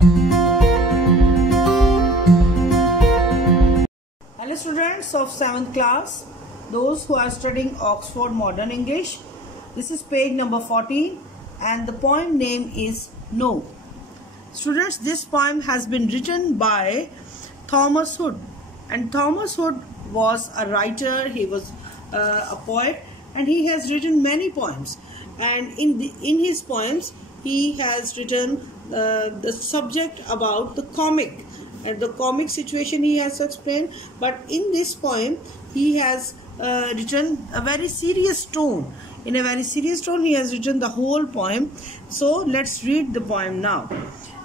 Hello students of 7th class, those who are studying Oxford Modern English. This is page number 14 and the poem name is No. Students, this poem has been written by Thomas Hood, and Thomas Hood was a writer, he was a poet, and he has written many poems, and in his poems he has written the subject about the comic and the comic situation he has explained, but in this poem he has written a very serious tone. In a very serious tone he has written the whole poem. So let's read the poem now.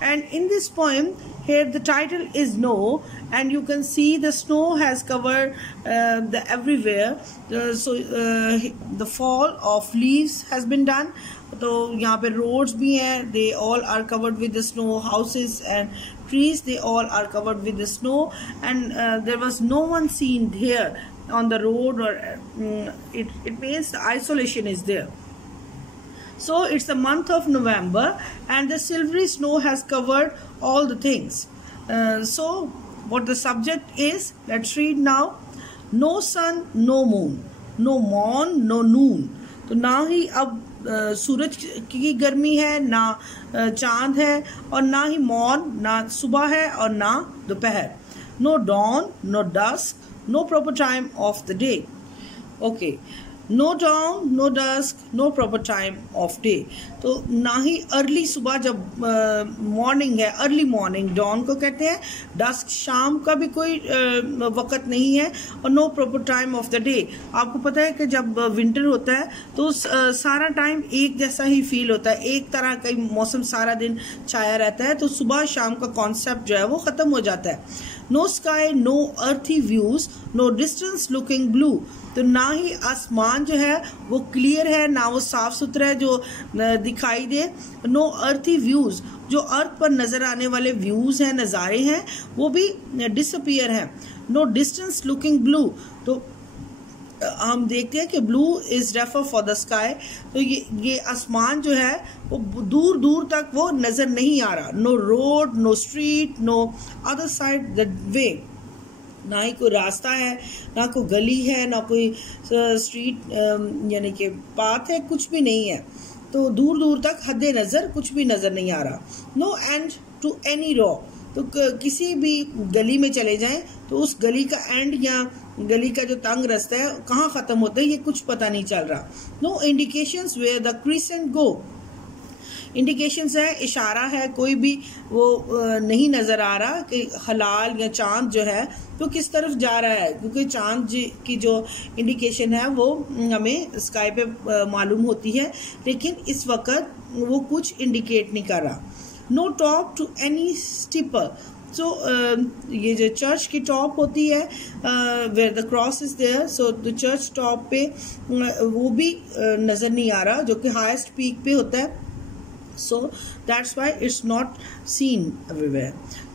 And in this poem, here the title is No, and you can see the snow has covered everywhere. The fall of leaves has been done. तो यहाँ पे roads भी हैं, they all are covered with the snow. Houses and trees, they all are covered with the snow, and there was no one seen here on the road, or it means the isolation is there. So it's the month of November and the silvery snow has covered all the things. So what the subject is, let's read now. No sun, no moon, no morn, no noon. तो ना ही अब सूरज की गर्मी है, ना चांद है, और ना ही मॉर्न, ना सुबह है और ना दोपहर. No dawn, no dusk, no proper time of the day. Okay. No dawn, no dusk, no proper time of day. तो ना ही अर्ली सुबह जब मॉर्निंग है, अर्ली मॉर्निंग dawn को कहते हैं, dusk शाम का भी कोई वक्त नहीं है, और no proper time of the day. आपको पता है कि जब विंटर होता है तो सारा टाइम एक जैसा ही फील होता है, एक तरह का मौसम सारा दिन छाया रहता है, तो सुबह शाम का कॉन्सेप्ट जो है वो खत्म हो जाता है. No sky, no earthy views, no distance looking blue. तो ना ही आसमान जो है वो क्लियर है, ना वो साफ सुथरा है जो दिखाई दे. नो अर्थी व्यूज, जो अर्थ पर नजर आने वाले व्यूज हैं, नज़ारे हैं, वो भी डिसअपियर हैं. नो डिस्टेंस लुकिंग ब्लू, तो हम देखते हैं कि blue is refer for the sky. तो ये आसमान जो है वो दूर दूर तक वो नजर नहीं आ रहा. No road, no street, no other side the way, ना ही कोई रास्ता है, ना कोई गली है, ना कोई स्ट्रीट यानी कि पाथ है, कुछ भी नहीं है. तो दूर दूर तक हद नज़र कुछ भी नज़र नहीं आ रहा. No end to any raw, तो किसी भी गली में चले जाएं तो उस गली का एंड या गली का जो तंग रास्ता है कहाँ ख़त्म होता है ये कुछ पता नहीं चल रहा. No indications where the crescent go, indications है, इशारा है, कोई भी वो नहीं नज़र आ रहा कि हलाल या चांद जो है तो किस तरफ जा रहा है, क्योंकि चांद की जो इंडिकेशन है वो हमें स्काई पे मालूम होती है, लेकिन इस वक्त वो कुछ इंडिकेट नहीं कर रहा. No top to any steeper, so ये जो चर्च की टॉप होती है where the cross is there, so the church top पे वो भी नज़र नहीं आ रहा जो कि हाईएस्ट पीक पे होता है. So that's why it's not seen everywhere.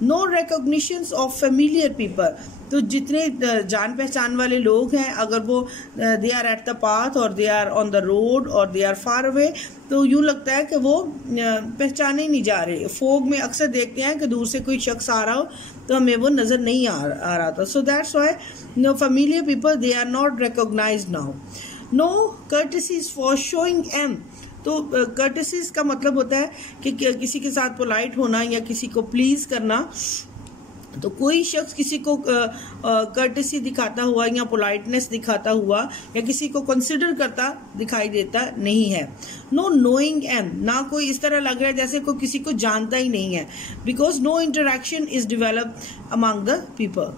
No recognitions of familiar people, तो जितने जान पहचान वाले लोग हैं, अगर वो they are at the path or they are on the road or they are far away, तो यूँ लगता है कि वो पहचाने ही नहीं जा रहे. फोग में अक्सर देखते हैं कि दूर से कोई शख्स आ रहा हो तो हमें वो नज़र नहीं आ रहा था. So that's why no familiar people, they are not recognized now. No courtesies for showing em, तो कर्टेसीज का मतलब होता है कि किसी के साथ पोलाइट होना या किसी को प्लीज करना. तो कोई शख्स किसी को कर्टेसी दिखाता हुआ या पोलाइटनेस दिखाता हुआ या किसी को कंसिडर करता दिखाई देता नहीं है. नो नोइंग एम, ना कोई इस तरह लग रहा है जैसे कोई किसी को जानता ही नहीं है, because no interaction is developed among the people.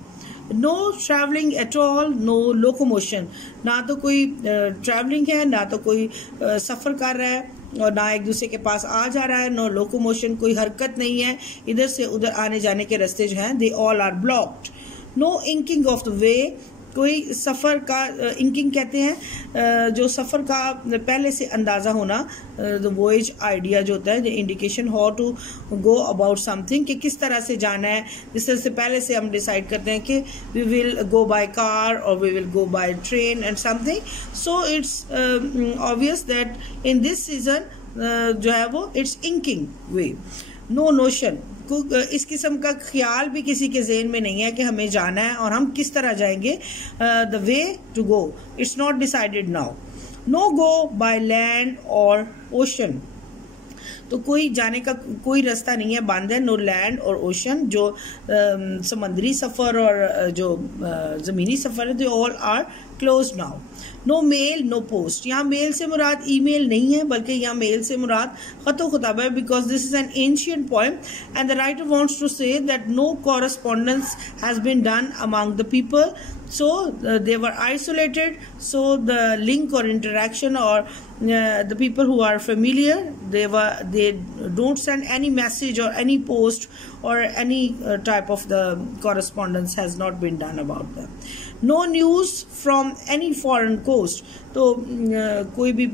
No travelling at all, no locomotion, ना तो कोई ट्रैवलिंग है, ना तो कोई सफ़र कर रहा है, और ना एक दूसरे के पास आ जा रहा है. नो लोकोमोशन, कोई हरकत नहीं है, इधर से उधर आने जाने के रास्ते जो हैं they all are blocked. No inking of the way, कोई सफ़र का इंकिंग कहते हैं जो सफ़र का पहले से अंदाज़ा होना, द वॉयज आइडिया जो होता है, the indication how to go about something, कि किस तरह से जाना है. जिस तरह से पहले से हम डिसाइड करते हैं कि we will go by car और we will go by train and something. So it's obvious that in this season जो है वो it's inking way. No notion, इस किस्म का ख्याल भी किसी के ज़हन में नहीं है कि हमें जाना है और हम किस तरह जाएंगे. The way to go, it's not decided now. No go by land और ओशन, तो कोई जाने का कोई रास्ता नहीं है, बंद है. नो लैंड और ओशन, जो समंदरी सफ़र और जो ज़मीनी सफ़र है, they all are close now. No mail no post, यहाँ मेल से मुराद ईमेल नहीं है बल्कि यहाँ मेल से मुराद ख़त ख़ुताब है, because this is an ancient poem and the writer wants to say that no correspondence has been done among the people, so they were isolated, so the link or interaction or the people who are familiar, they don't send any message or any post or any type of the correspondence has not been done about them. No news from any foreign coast, तो कोई भी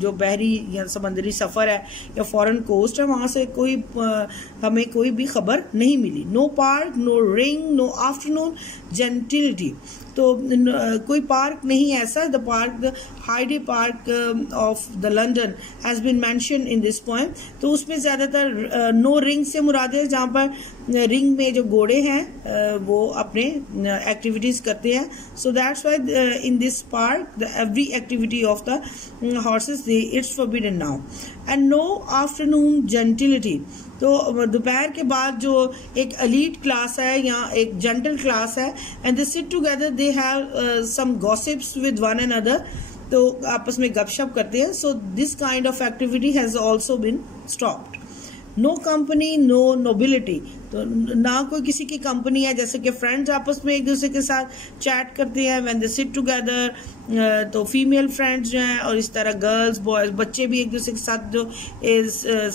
जो बहरी या समंदरी सफ़र है या foreign coast है वहाँ से कोई हमें कोई भी खबर नहीं मिली. No park no ring no afternoon gentility, तो कोई पार्क नहीं ऐसा. The park, the Hyde park of the London has been mention in this poem, तो उसमें ज़्यादातर नो रिंग से मुराद है, जहाँ पर रिंग में जो घोड़े हैं वो अपने एक्टिविटीज़ करते हैं. So that's why in this park the every activity of the horses it's forbidden now. And no afternoon gentility, तो दोपहर के बाद जो एक एलीट क्लास है या एक जेंटल क्लास है, and they sit together, they have some gossips with one another, तो आपस में गपशप करते हैं. So this kind of activity has also been stopped. No company no nobility, तो ना कोई किसी की कंपनी है, जैसे कि फ्रेंड्स आपस में एक दूसरे के साथ चैट करते हैं व्हेन दे सिट टुगेदर, तो फीमेल फ्रेंड्स जो हैं और इस तरह गर्ल्स बॉयज बच्चे भी एक दूसरे के साथ जो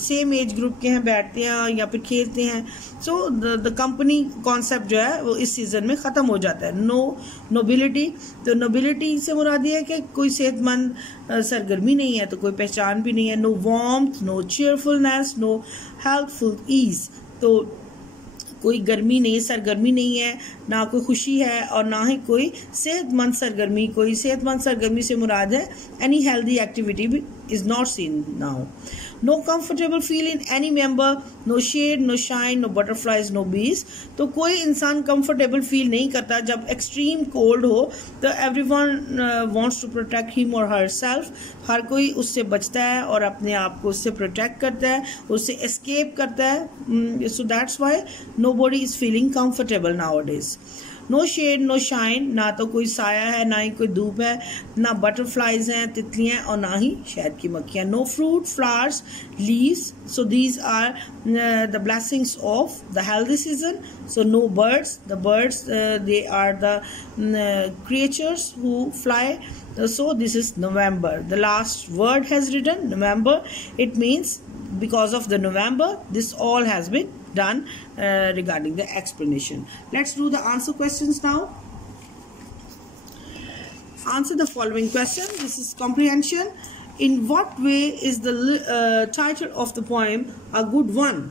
सेम एज ग्रुप के हैं बैठते हैं या फिर खेलते हैं. सो द कंपनी कॉन्सेप्ट जो है वो इस सीजन में ख़त्म हो जाता है. नो नोबिलिटी, तो नोबिलिटी से मुराद ये है कि कोई सेहतमंद सरगर्मी नहीं है, तो कोई पहचान भी नहीं है. No warmth no cheerfulness no helpful ease, तो कोई गर्मी नहीं, सरगर्मी नहीं है, ना कोई खुशी है और ना ही कोई सेहतमंद सरगर्मी. कोई सेहतमंद सरगर्मी से मुराद है any healthy activity is not seen now. No comfortable feel in any member, no shade, no shine, no butterflies, no bees. तो कोई इंसान comfortable feel नहीं करता जब extreme cold हो, तो everyone wants to protect him or herself. हर कोई उससे बचता है और अपने आप को उससे protect करता है, उससे escape करता है. So that's why nobody is feeling comfortable nowadays. No shade no shine, ना तो कोई साया है ना ही कोई धूप है, ना बटरफ्लाइज हैं तितलियां और ना ही शहद की मक्खियां. No fruit flowers leaves, so these are the blessings of the healthy season. So no birds, the birds they are the creatures who fly. So this is November. The last word has written November. It means because of the November, this all has been done regarding the explanation. Let's do the answer questions now. Answer the following question. This is comprehension. In what way is the title of the poem a good one?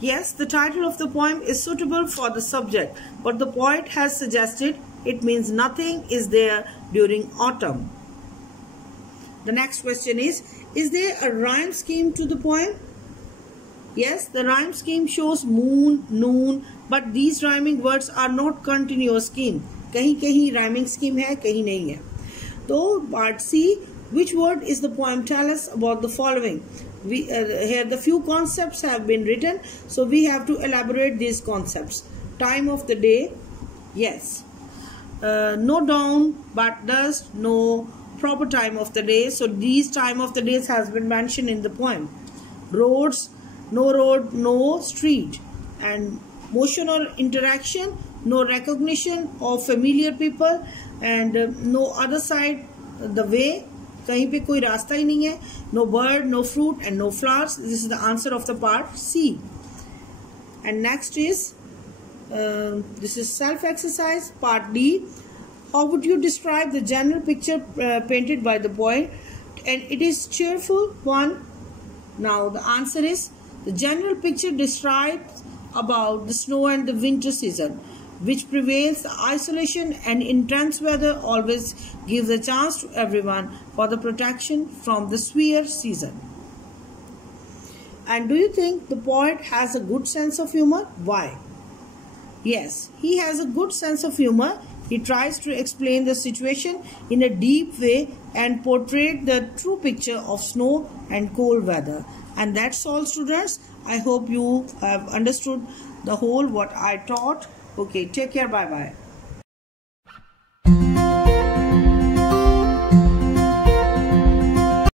Yes, the title of the poem is suitable for the subject, but the poet has suggested it means nothing is there during autumn. The next question is there a rhyme scheme to the poem? Yes, the rhyme scheme shows moon, noon, but these rhyming words are not continuous scheme. कहीं कहीं rhyming scheme है, कहीं नहीं है. तो part C, which word is the poem tell us about the following? Here the few concepts have been written, so we have to elaborate these concepts. Time of the day, yes. No dawn but dusk, no proper time of the day, so these time of the days has been mentioned in the poem. Roads, no road, no street, and motion or interaction, no recognition of familiar people, and no other side, the way, कहीं पे कोई रास्ता ही नहीं है. No bird, no fruit, and no flowers. This is the answer of the part C. And next is this is self exercise part D. How would you describe the general picture painted by the poet? And it is cheerful one. Now the answer is the general picture describes about the snow and the winter season, which prevails. The isolation and intense weather always gives a chance to everyone for the protection from the severe season. And do you think the poet has a good sense of humor? Why? Yes, he has a good sense of humor. He tries to explain the situation in a deep way and portray the true picture of snow and cold weather. And that's all, students. I hope you have understood the whole what I taught. Okay, take care. Bye-bye.